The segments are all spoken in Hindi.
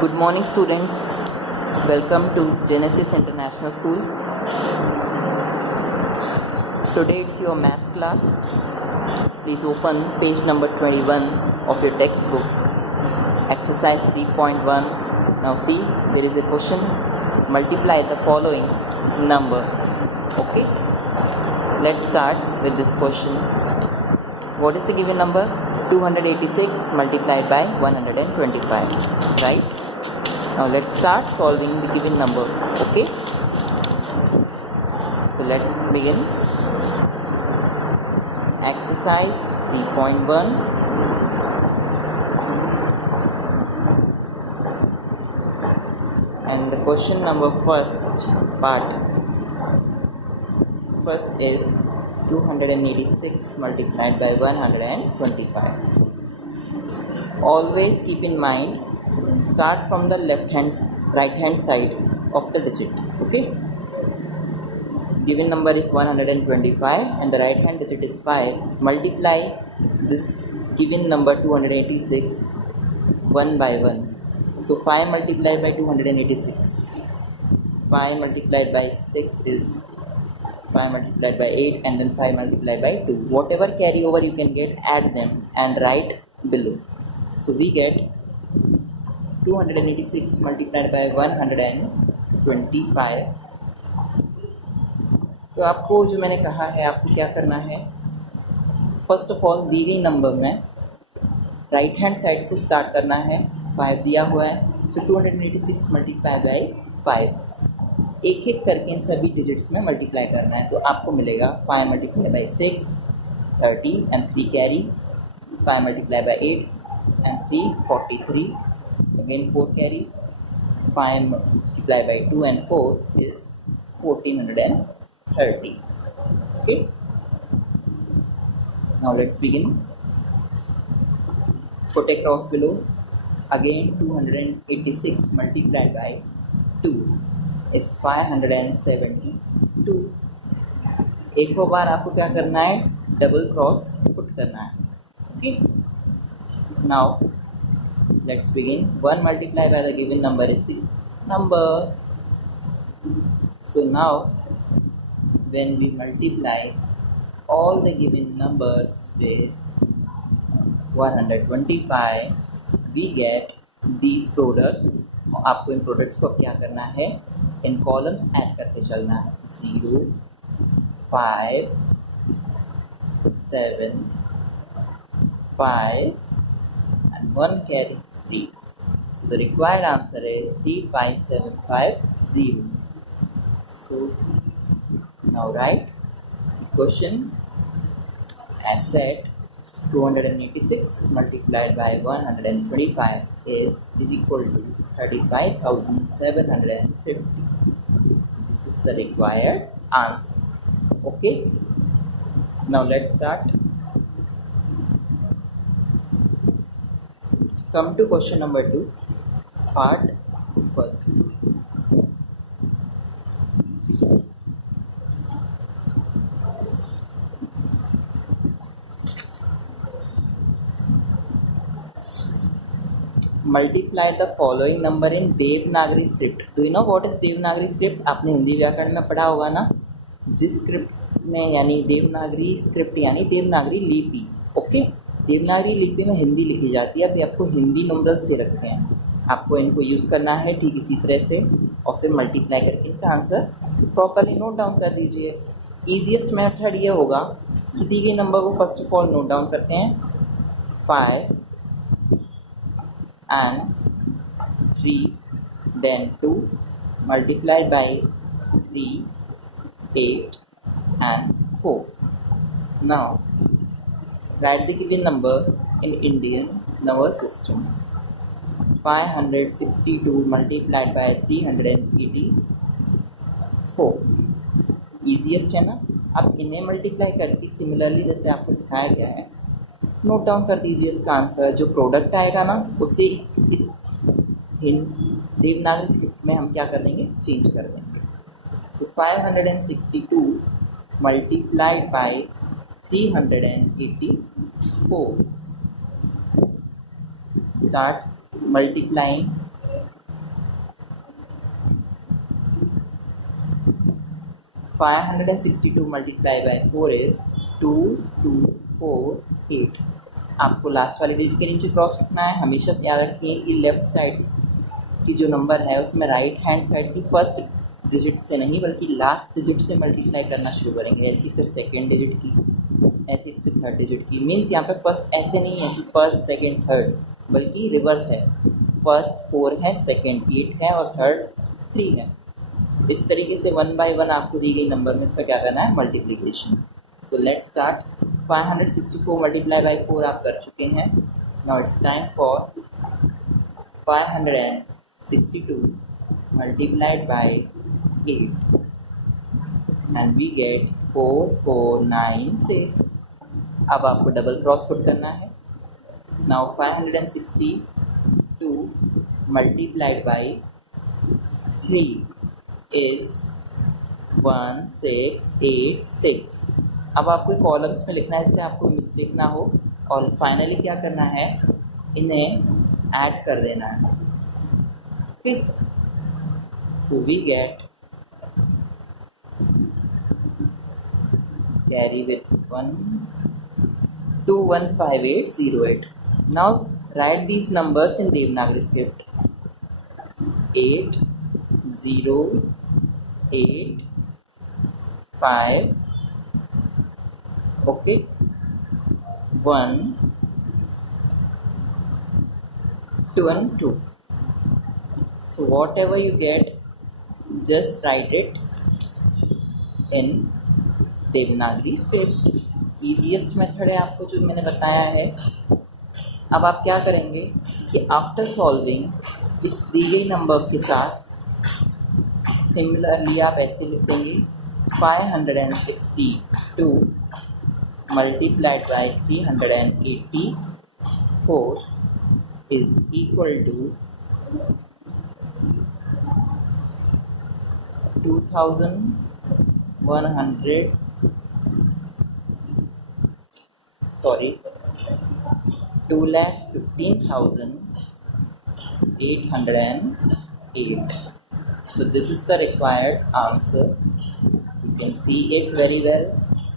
Good morning, students. Welcome to Genesis International School. Today it's your maths class. Please open page number 21 of your textbook, exercise 3.1. Now see, there is a question. Multiply the following number. Okay, let's start with this question. What is the given number? 286 multiplied by 125, right? Now let's start solving the given number. Okay, so let's begin. Exercise 3.1. And the question number first is 286 multiplied by 125. Always keep in mind, start from the right hand side of the digit. Okay, given number is 125 and the right hand digit is 5. Multiply this given number 286 one by one. So 5 multiplied by 286, 5 multiplied by 6 is 5 multiplied by 8, and then 5 multiplied by 2. Whatever carry over you can get, add them and write below. So we get 286 multiplied by 125. तो आपको जो मैंने कहा है, आपको क्या करना है, फर्स्ट ऑफ ऑल दी गई नंबर में राइट हैंड साइड से स्टार्ट करना है. 5 दिया हुआ है, सो 286 मल्टीप्लाई बाई 5. एक एक करके इन सभी डिजिट्स में मल्टीप्लाई करना है. तो आपको मिलेगा 5 multiply by 6 30 and 3 carry, 5 multiply by 8 and 3 43, again 4 carry, 5 multiply by 2 and 4 is 1430. Okay, now let's begin. Put a cross below. Again 286 multiplied by 2 is 572. एक बार आपको क्या करना है, डबल क्रॉस पुट करना है. Okay, now let's begin. 1 multiplied by the given number is the number. So now when we multiply all the given numbers with 125, we get these products. आपको इन प्रोडक्ट्स को क्या करना है, इन कॉलम्स ऐड करके चलना है. 0 5 7 5 and 1 carry 3. So the required answer is 35750. So now write the question as said. 286 multiplied by 125 is equal to 35,750. So this is the required answer. Okay, now let's start. Come to question number 2, part first. Multiply the following number in Devanagari script. Do you know what is Devanagari script? आपने हिंदी व्याकरण में पढ़ा होगा ना, जिस स्क्रिप्ट में यानी देवनागरी स्क्रिप्ट यानी देवनागरी लिपि. ओके, देवनागरी लिपि में हिंदी लिखी जाती है. अभी आपको हिंदी नंबर्स दे रखे हैं, आपको इनको यूज़ करना है ठीक इसी तरह से, और फिर मल्टीप्लाई करके इनका आंसर प्रॉपरली नोट डाउन कर दीजिए. ईजिएस्ट मेथड ये होगा कि दी गई नंबर को first of all note down करते हैं. 5 and 3, then 2 multiplied by 3, 8 and 4. Now write the given number in Indian number system. 562 multiplied by 384. Easiest है ना. अब इन्हें मल्टीप्लाई करके सिमिलरली जैसे आपको सिखाया गया है नोट डाउन कर दीजिए इसका आंसर. जो प्रोडक्ट आएगा ना उसे इस देवनागरी स्क्रिप्ट में हम क्या कर देंगे, चेंज कर देंगे. सो 562 multiplied by 384. Start multiplying 562 multiply by 4 is 2248। आपको लास्ट वाले डिजिट के नीचे क्रॉस रखना है। हमेशा से याद रखिए कि लेफ्ट साइड की जो नंबर है उसमें राइट हैंड साइड की फर्स्ट डिजिट से नहीं बल्कि लास्ट डिजिट से मल्टीप्लाई करना शुरू करेंगे। ऐसी फिर सेकेंड डिजिट की, ऐसी फिर थर्ड डिजिट की। मीन्स यहाँ पे फर्स्ट ऐसे नहीं है कि फर्स्ट सेकेंड थर्ड, बल्कि रिवर्स है। फर्स्ट 4 है, सेकेंड 8 है और थर्ड 3 है। इस तरीके से 1 बाय 1 आपको दी गई नंबर में इसका क्या करना है, multiplication. So let's start. 564 multiply by 4 आप कर चुके हैं। Now it's time for 562 multiplied by 8 and we get 4496। अब आपको डबल क्रॉस पुट करना है। Now 562 multiplied by 3 is 1686। अब आपको कॉलम्स में लिखना है इससे आपको मिस्टेक ना हो, और फाइनली क्या करना है, इन्हें ऐड कर देना है। Okay, so we get carry with 215808। now write these numbers in Devanagari script। 8085, okay, 1 2 and 2। so whatever you get, just write it in Devanagari script. Easiest method है आपको जो मैंने बताया है। अब आप क्या करेंगे कि आफ्टर सॉल्विंग इस दी गई नंबर के साथ सिमिलरली आप ऐसे लिख देंगे 562 multiplied by 384 is equal to 2,15,808। so this is the required answer, you can see it very well।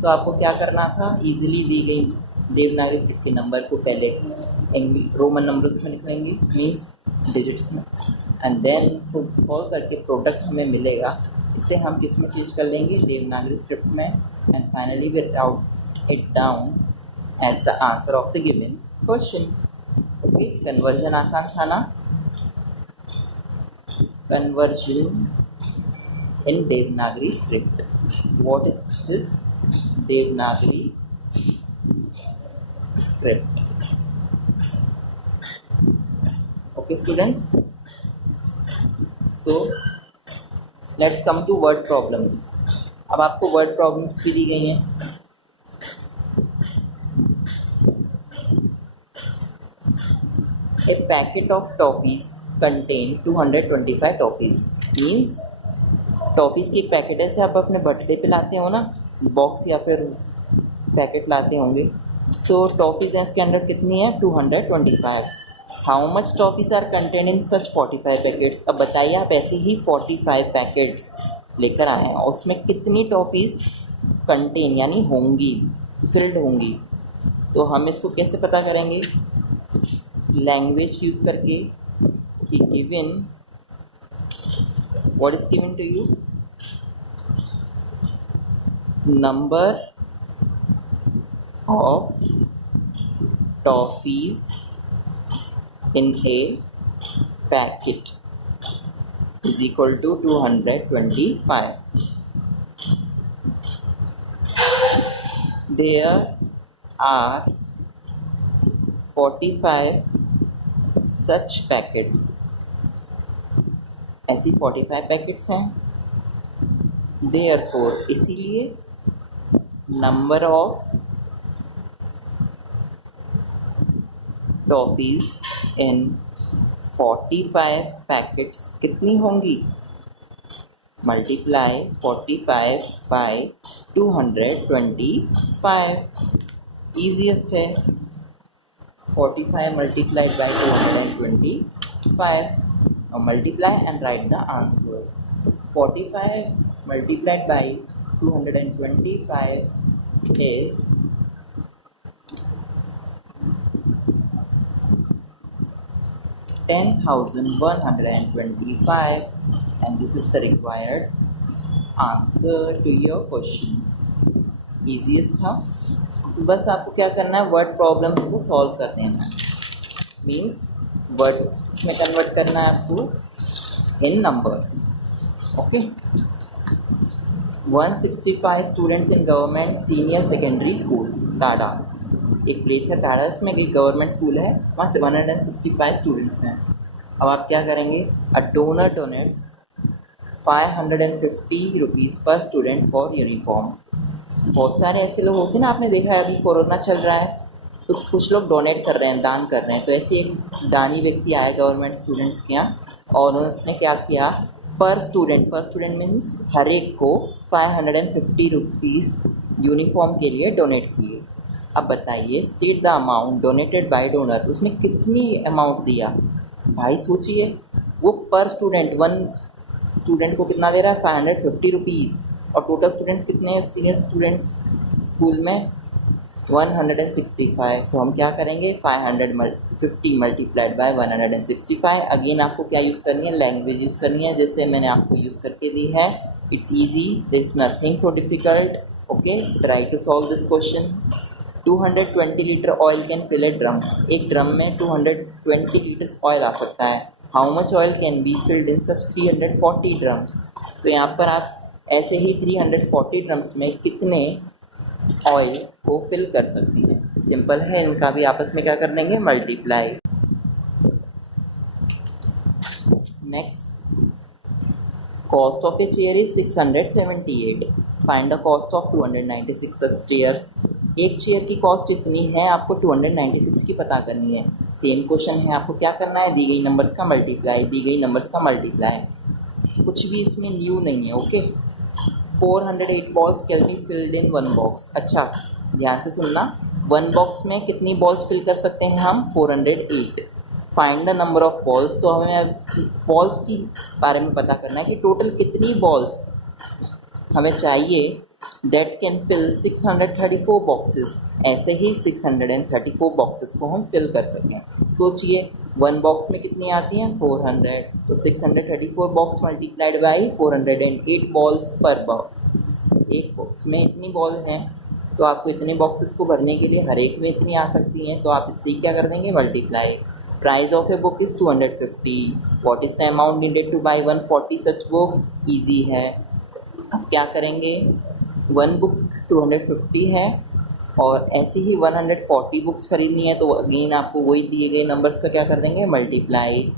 तो आपको क्या करना था, इजीली दी गई देवनागरी स्क्रिप्ट के नंबर को पहले रोमन नंबर्स में लिख लेंगे, मीन्स डिजिट्स में, एंड देन इसको सॉल्व करके प्रोडक्ट हमें मिलेगा। इसे हम किस में चेंज कर लेंगे, देवनागरी स्क्रिप्ट में, and finally we wrote it down as the answer of the given question. Okay, conversion आसान था ना। Conversion in Devanagari script, what is this Devanagari script. Okay students, so let's come to word problems. अब आपको वर्ड प्रॉब्लम्स भी दी गई हैं। A packet of toffees contain 225 toffees. Means toffees की एक पैकेट है, जैसे आप अपने बर्थडे पे लाते हो ना, बॉक्स या फिर पैकेट लाते होंगे। सो टॉफीज़ हैं, इसके अंदर कितनी है, 225। How much toffees are contain in such 45 packets. अब बताइए, आप ऐसे ही 45 पैकेट्स लेकर आए हैं और उसमें कितनी टॉफीज़ कंटेन यानी होंगी, फिल्ड होंगी। तो हम इसको कैसे पता करेंगे, लैंग्वेज यूज़ करके कि given, what is given to you, number of toffees in a packet is equal to 225. There are 45 such packets। ऐसी 45 पैकेट्स हैं। Therefore इसीलिए number of toffees in 45 packets कितनी होंगी, मल्टीप्लाई 45 बाय 225। ईजीएस्ट है, 45 मल्टीप्लाइड बाय 225 और multiply and right the answer. 45 multiplied by 225 is 10,125 and this is the required answer to your question. Easiest था, तो बस आपको क्या करना है, वर्ड प्रॉब्लम्स को सॉल्व कर देना है. मीन्स वर्ड इसमें कन्वर्ट करना है आपको इन numbers. Okay. 165 students in government senior secondary school Tada. एक प्लेस है ताड़ा, इसमें एक गवर्नमेंट स्कूल है, वहाँ से 165 स्टूडेंट्स हैं. अब आप क्या करेंगे, अ डोनर डोनेट्स 550 रुपीज़ पर स्टूडेंट फॉर यूनिफॉर्म. बहुत सारे ऐसे लोग होते हैं ना, आपने देखा है अभी कोरोना चल रहा है तो कुछ लोग डोनेट कर रहे हैं, दान कर रहे हैं. तो ऐसे एक दानी व्यक्ति आया गवर्नमेंट स्टूडेंट्स के यहाँ और उसने क्या किया, पर स्टूडेंट मीन्स हर एक को 550 रुपीज़ यूनिफॉर्म के लिए डोनेट किए. अब बताइए, state the amount donated bye donor. उसने कितनी अमाउंट दिया भाई, सोचिए. वो पर स्टूडेंट, वन स्टूडेंट को कितना दे रहा है, 550 रुपीज़. और टोटल स्टूडेंट्स कितने हैं सीनियर स्टूडेंट्स स्कूल में, 165. तो हम क्या करेंगे, 550 मल्टीप्लाइड बाय 165. अगेन आपको क्या यूज़ करनी है, लैंग्वेज यूज़ करनी है जैसे मैंने आपको यूज़ करके दी है. It's easy, there is nothing so difficult. Okay, try to solve this question. 220 litre oil can fill a drum. एक ड्रम में 220 लीटर्स ऑयल आ सकता है. How much oil can be filled in such 340 drums. तो यहाँ पर आप ऐसे ही 340 ड्रम्स में कितने ऑयल को फिल कर सकती हैं. सिंपल है, इनका भी आपस में क्या कर देंगे, multiply. Next, cost of a chair is 678. Find the cost of 296 such chairs. एक चेयर की कॉस्ट इतनी है, आपको 296 की पता करनी है. सेम क्वेश्चन है, आपको क्या करना है, दी गई नंबर्स का मल्टीप्लाई, दी गई नंबर्स का मल्टीप्लाई. कुछ भी इसमें न्यू नहीं है. Okay. 408 balls can be filled in one box. अच्छा, ध्यान से सुनना, वन बॉक्स में कितनी बॉल्स फिल कर सकते हैं हम, 408. Find the number of balls. तो हमें बॉल्स की बारे में पता करना है कि टोटल कितनी बॉल्स हमें चाहिए दैट कैन फिल 634 बॉक्सेस. ऐसे ही 634 बॉक्सेस को हम फिल कर सकें. सोचिए, वन बॉक्स में कितनी आती हैं, 400. तो 634 बॉक्स मल्टीप्लाइड बाई 408 बॉल्स पर बॉक्स. एक बॉक्स में इतनी बॉल हैं, तो आपको इतने बॉक्सेस को भरने के लिए हर एक में इतनी आ सकती हैं. तो आप इससे क्या कर देंगे, multiply. Price of a book is 250. What is the amount needed two by 140 such books. Easy है. अब क्या करेंगे, वन बुक 250 है और ऐसी ही 140 बुक्स खरीदनी है. तो अगेन आपको वही दिए गए नंबर्स का क्या कर देंगे, multiply.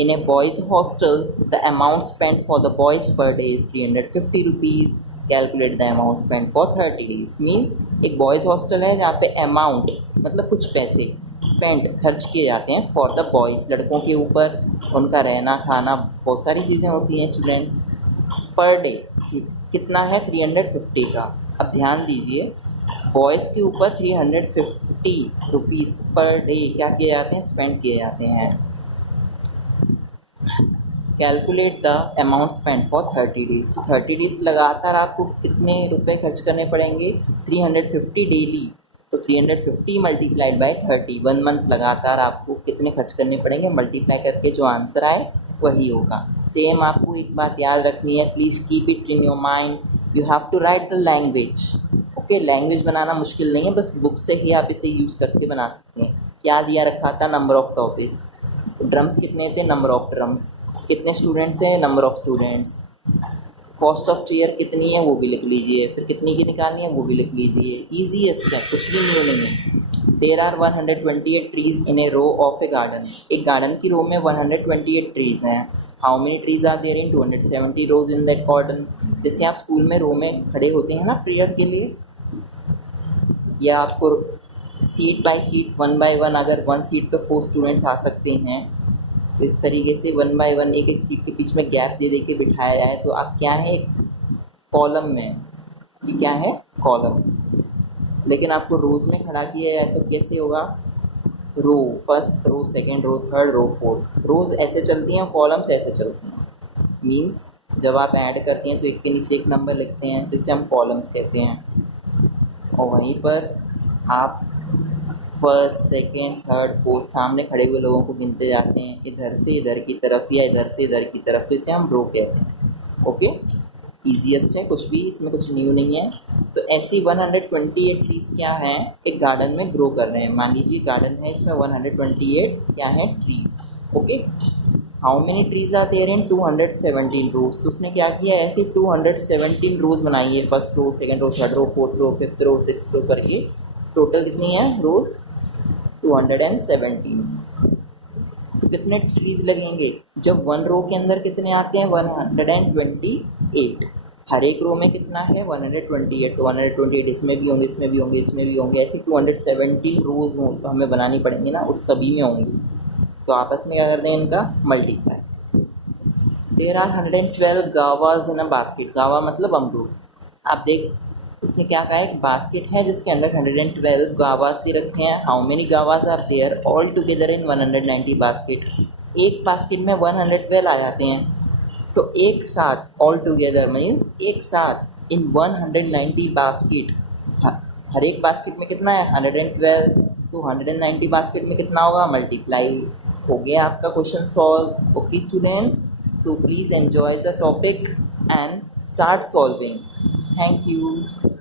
In A boys hostel the amount spent for the boys per day is 350 rupees. Calculate the amount spent for 30 days. Means एक बॉयज़ हॉस्टल है जहाँ पे अमाउंट मतलब कुछ पैसे स्पेंट खर्च किए जाते हैं फॉर द बॉयज़, लड़कों के ऊपर, उनका रहना खाना बहुत सारी चीज़ें होती हैं स्टूडेंट्स. पर डे कितना है, 350 का. अब ध्यान दीजिए, बॉयज़ के ऊपर 350 रुपीज़ पर डे क्या किए जाते हैं, स्पेंड किए जाते हैं. Calculate the amount spend for 30 days. तो 30 डेज लगातार आपको कितने रुपए खर्च करने पड़ेंगे, 350 डेली. तो 350 मल्टीप्लाइड बाय 30, 1 मंथ लगातार आपको कितने खर्च करने पड़ेंगे, मल्टीप्लाई करके जो आंसर आए वही होगा. सेम आपको एक बात याद रखनी है, please keep it in your mind. You have to write the language. Okay, language बनाना मुश्किल नहीं है, बस बुक से ही आप इसे यूज़ करके बना सकते हैं. क्या दिया रखा था, नंबर ऑफ़ टॉपिक्स. ड्रम्स कितने थे, नंबर ऑफ़ ड्रम्स. कितने स्टूडेंट्स हैं, number of students. Cost of chair कितनी है वो भी लिख लीजिए, फिर कितनी की निकालनी है वो भी लिख लीजिए. ईजीएस्ट है, कुछ भी न्यू नहीं है. There are 128 trees in a row of a garden. एक गार्डन की रो में 128 ट्रीज़ हैं. How many trees are there in 270 rows in that garden. जैसे आप स्कूल में रो में खड़े होते हैं ना प्रेयर के लिए, या आपको सीट बाय सीट 1 बाय 1 अगर 1 सीट पे 4 स्टूडेंट्स आ सकते हैं, तो इस तरीके से 1 बाय 1 एक एक सीट के बीच में गैप दे के बिठाया जाए. तो आप क्या है, एक कॉलम में, ये क्या है, कॉलम. लेकिन आपको रोज़ में खड़ा किया जाए तो कैसे होगा, row, first row, second row, third row, fourth. Rows ऐसे चलती हैं, कॉलम्स ऐसे चलती हैं. मीन्स जब आप ऐड करते हैं तो एक के नीचे एक नंबर लिखते हैं, तो इसे हम कॉलम्स कहते हैं। और वहीं पर आप फर्स्ट, सेकेंड, थर्ड, फोर्थ सामने खड़े हुए लोगों को गिनते जाते हैं, इधर से इधर की तरफ या इधर से इधर की तरफ, तो इसे हम रो कहते हैं। ओके, ईजीएस्ट है, कुछ भी इसमें कुछ न्यू नहीं है। तो ऐसी 128 ट्रीज क्या हैं, एक गार्डन में ग्रो कर रहे हैं। मान लीजिए गार्डन है, इसमें 128 क्या है, trees. Okay, how many trees are there in 217 rows. तो उसने क्या किया, ऐसे 217 रोज बनाई है, first row, second row, third row, fourth row, fifth row, sixth row करके। टोटल कितनी है रोज, 217। तो कितने ट्रीज लगेंगे, जब वन रो के अंदर कितने आते हैं, 128। हर एक रो में कितना है, 128। तो 128 इसमें भी होंगे, इसमें भी होंगे, इसमें भी होंगे, ऐसे 217 रोज हो तो हमें बनानी पड़ेंगी ना, उस सभी में होंगी। तो आपस में क्या करते हैं, इनका multiply. There are 112 guavas in a basket. Guava मतलब अमरूद। आप देख, उसने क्या कहा है, एक बास्केट है जिसके अंदर 112 गावास दे रखे हैं। How many guavas are there all together in 190 basket. एक बास्केट में 112 आ जाते हैं, तो एक साथ ऑल टुगेदर मीन्स एक साथ इन 190 बास्केट, हर एक बास्केट में कितना है, 112। तो 190 बास्केट में कितना होगा, मल्टीप्लाई। हो गया आपका question solve. Okay students, so please enjoy the topic and start solving. Thank you.